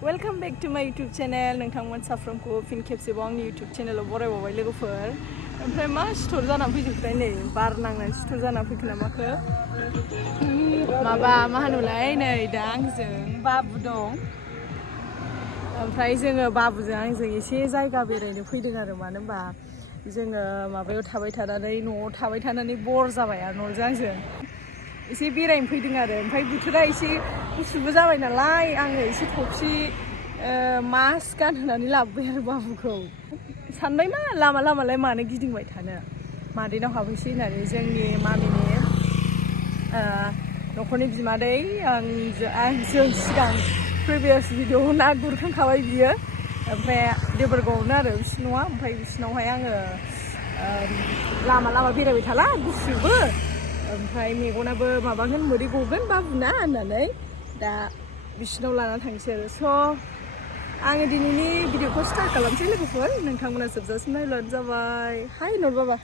Welcome back to my YouTube channel. नोंथांमोन साफ्रोमखौ फिन खेबसेबाव आंनि YouTube channel आव बरायबावबाय लोगोफोर. ओमफ्राय मा सिथर जाना फैजोबबाय नै बार नांनानै सिथर जाना फैखो ना माखो? माबा मा होनोलाय नै दा आंजों बाबु दं. ओमफ्राय जोङो बाबुजों आंजों एसे जायगा बेरायनो फैदों आरो मानो होनबा जोङो माबायाव थाबाय थानानै न'आव थाबाय थानानै बर जाबाय आरनलजों आंजों. एसे बेरायनो फैदों आरो ओमफ्राय बोथोरा एसे गुसुबो जाबाय नालाय आङो एसे थफि मास्क गानहोनानै लाबोबाय आरो बाबुखौ सानबाय मा लामा लामालाय मानो गिदिंबाय थानो मादैनाव हाबहैसै होननानै जोंनि मामिनि न'खरनि बिमादै आंजों सिगां प्रिभियास भिडिअ ना गुरखांखाबाय बियो ओमफ्राय देबोरगावआवनो आरो बिसिनि न'आ ओमफ्राय बिसिनावहाय आङो लामा लामा बेरायबाय थाला गुसुबो ओमफ्राय मेगनाबो माबागोन मोदै गगोन बाबुना होननानै दा बिसिनाव लाना थांसै आरो स' आङो दिनैनि भिडिअखौ स्टार्ट खालामसै लोगोफोर नोंथांमोना जोबजासिम नायब्लानो जाबाय हाय नर बाबा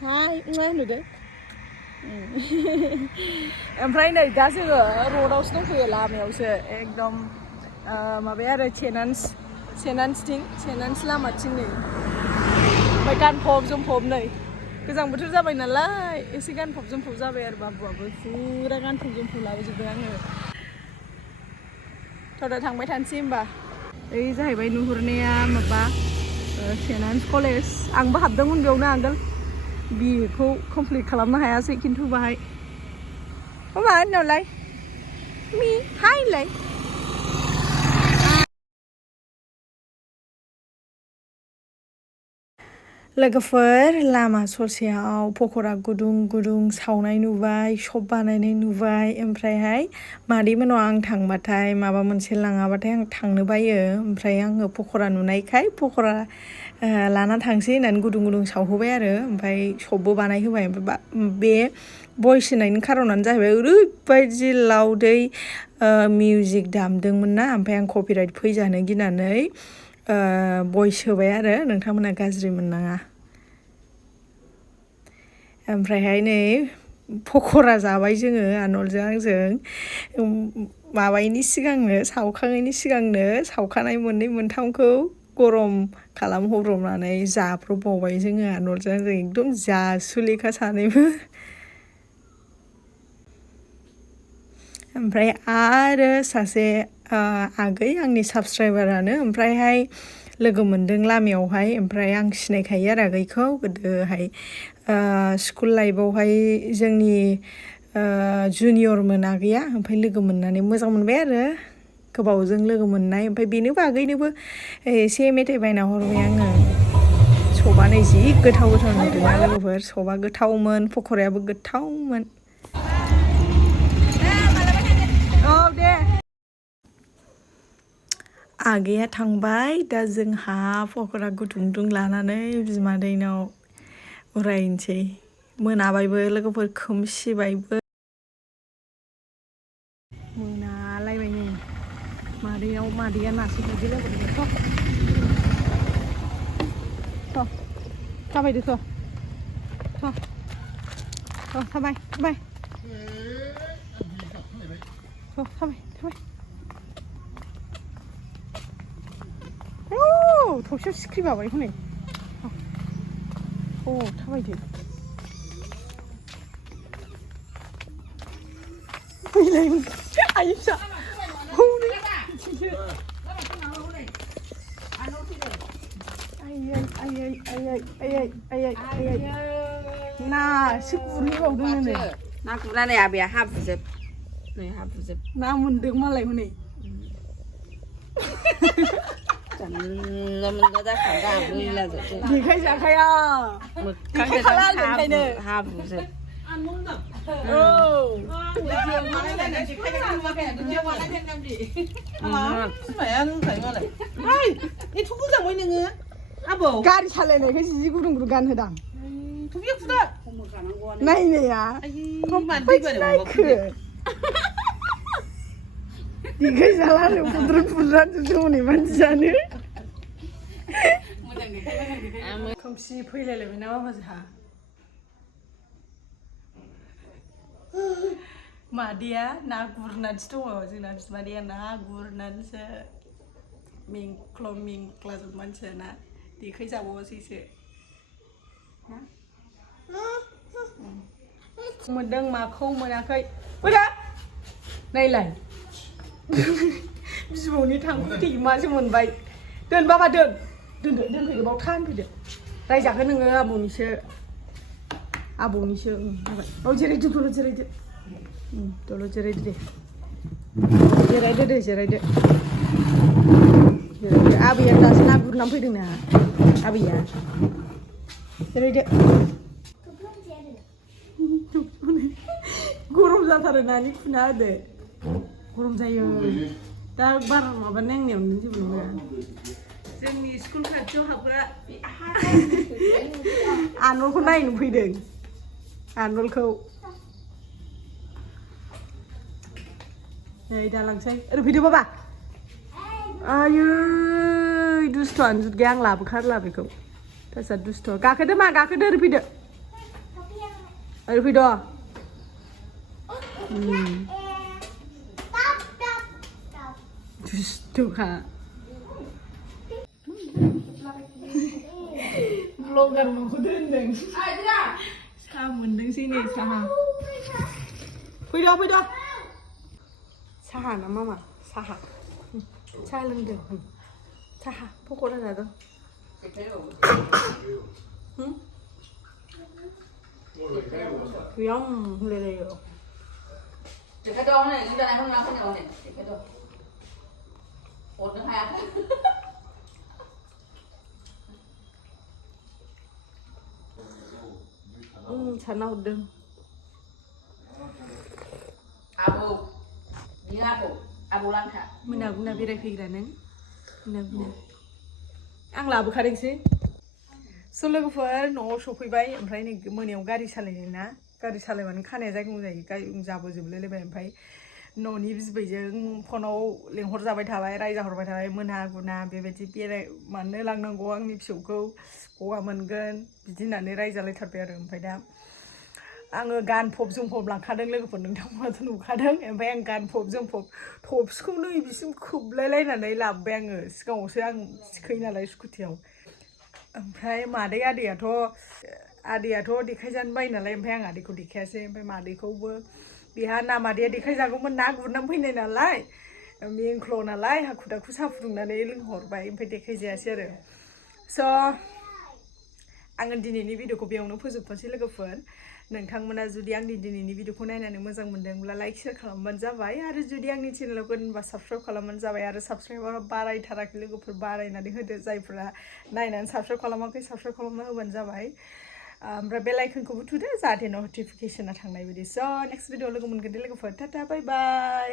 हाय होनदो ओमफ्राय नै दा जोङो रडआवसो दंफैयो लामायावसो एकदम माबाया आरो सेनान्स लामाथिं नै ओमफ्राय गानफब जोमफब नै गोजां बोथोर जाबाय नालाय एसे गानफब जोमफब जाबाय आरो बाबुआबो फुरा गानफब जोमफब लाबोजोब्बाय आङो दा थांबाय थानोसै होमबा ओइ जाहैबाय नुहुरनाया माबा सेनान्स कलेज आंबो हाबदोंमोन बेयावनो आगोल बिएखौ कमप्लिट खालामनो हायासै खिन्थु बाहाय मा होनोलाय मी हायलाय लोगोफोर लामा ससेयाव पक'रा गुदुं गुदुं सावनाय नुबाय सब बानायनाय नुबाय ओमफ्रायहाय मादैमोनाव आं थांबाथाय माबा मोनसे लाङाबाथाय आं थांनो बायो ओमफ्राय आङो पक'रा नुनायखाय पक'रा लाना थांसै होननानै गुदुं गुदुं सावहोबाय आरो ओमफ्राय सबबो बानायहोबाय ओमफ्राय बे भइस होनायनि खारनानो जाहैबाय ओरैबायदि लाउदै मिउजिक दामदोंमोन ना ओमफ्राय आं कपिराइट फैजानो गिनानै भइस होबाय आरो नोंथांमोना गाज्रि मोननाङा ओमफ्रायहाय नै पक'रा जाबाय जोङो आनलजों आंजों माबायैनि सिगांनो सावखांनायनि सिगांनो सावखानाय मोननै मोनथामखौ गरम खालामहरब्रबनानै जाब्रबबावबाय जोङो आनलजों आंजों एकदम जासुलिखा सानैबो ओमफ्राय आरो सासे आगै आंनि साबसक्राइबारानो ओमफ्रायहाय लोगो मोनदों लामायावहाय ओमफ्राय आं सिनायखायो आरो आगैखौ गोदोहाय स्कुल लाइफआवहाय जोंनि जुनियरमोन आगैया ओमफ्राय लोगो मोननानै मोजां मोनबाय आरो गोबावजों लोगो मोननाय ओमफ्राय बेनोबो आगैनोबो एसे मेथाइ बायना हरबाय आङो सबानो जि गोथाव गोथाव नुदोंना लोगोफोर सबा गोथावमोन पक'रायाबो गोथावमोन आगैया थांबाय दा जोंहा पक'रा गुदुं गुदुं लानानै बिमादैनाव उरायनोसै मोनाबायबो लोगोफोर खोमसिबायबो मोनालायबाय नै मादैया नासो बायदि लोगोफोर थाबायदो थाबाय थौसेयाव सिख्रि बाबाय हनै थाबायदो फैलायमोन आइसा नासो गुरहैबावदों नै ना गुरनानै आबैया हाब्रुजोब ना मोनदों मालाय हनै देखाय जाखाया हाब्रुजोब गारि सालायनायखाय जि गुदुं गुदुं गानहोदां नायनाया देखाय जाला आरो बुद्रुद हनै मानसि जानो खोमसि फैलायलायबाय ना बाबा जोंहा Madwia na गुरनानैसो दङ जोंना Madwia ना गुरनानैसो मेंख्ला जोबनानैसो ना देखायजाबावासैसो मोनदों माखौ मोनाखै फैदो नायलाय बिबौनि थांखुथि मासो मोनबाय दोन बाबा दोनफैदो बाव था होनफैदो रायजागोन नोङो आबौनिसो बाव जिरायदो दल' जिरायदो दल' जिरायदो दे जिरायदो आबैया दासो ना गुरनानै फैदोंना आबैया जिरायदो गरम जाथारो नानि खुना होदो गरम जायो दा बार माबा नांनायावनो जेबो नङा जोंनि स्कुल खाथियाव हाबग्रा आनलखौ नायनो फैदों आनलखौ नै दालांसै ओरै फैदो बाबा आयै दुस्थ'आनो जुदि आं लाबोखारला बेखौ दासा दुस्थ' गाखोदो ओरै फैदो दुस्थ'खा ब्लगार न'खौथ' होनदों साहा मोनदोंसै नै साहा फैदो साहा ना मामा साहा लोंदों साहा पक'रा जादों yum होनलायलायो देखायदो हनै नों जानायखौ नुवाखै हनै देखायदो हरनो हायाखै सारना हरदों आबौ लांखा मोना बेरायफैग्रा नों मोना आं लाबोखादोंसै स' लोगोफोर न'आव सफैबाय ओमफ्राय नै मोनायाव गारि सालायनो गारि सालायबानो खानाया जागौ जायो जाबोजोबलायलायबाय ओमफ्राय न'नि बिबैजों फनाव लेंहरजाबाय थाबाय रायजाहरबाय थाबाय मोना गुना बेबायदि मानो लांनांगौ आंनि फिसौखौ गगा मोनगोन बिदि होननानै रायजालायथारबाय आरो ओमफ्राय दा आङो गानफब जोमफब लांखादों लोगोफोर नोंथांमोनाथ' नुखादों ओमफ्राय आं गानफब जोमफब थफसिखौ नै बिसिम खोबलायलायनानै लाबोबाय आङो सिगाङावसो आं थिखोयो नालाय स्कुटियाव ओमफ्राय मादै आदैयाथ' देखायजानो बायो नालाय ओमफ्राय आं आदैखौ देखायासै ओमफ्राय मादैखौबो बेहा ना मादैया देखायजागौमोन ना गुरनानै फैनाय नालाय मेंख्ल' नालाय हाखु दाखु साहा फुदुंनानै लोंहरबाय ओमफ्राय देखायजायासै आरो स' आङो दिनैनि भिडिअखौ बेयावनो फोजोबनोसै लोगोफोर नोंथांमोना जुदि आंनि दिनैनि भिडिअखौ नायनानै मोजां मोनदोंब्ला लाइक शेयार खालामबानो जाबाय आरो जुदि आंनि चेनेलाव गोदानबा साबस्क्राइब खालामबानो जाबाय आरो साबस्क्राइबार बारायथाराखै लोगोफोर बारायनानै होदो जायफोरा नायनानै साबस्क्राइब खालामाखै साबस्क्राइब खालामना होबानो जाबाय ओमफ्राय बेल आइकनखौबो थुदो जाहाथे नटिफिकेसना थांनाय बायदि स' नेक्स्ट भिडिअ लोगो मोनगोन दे लोगोफोर टाटा बाय बाय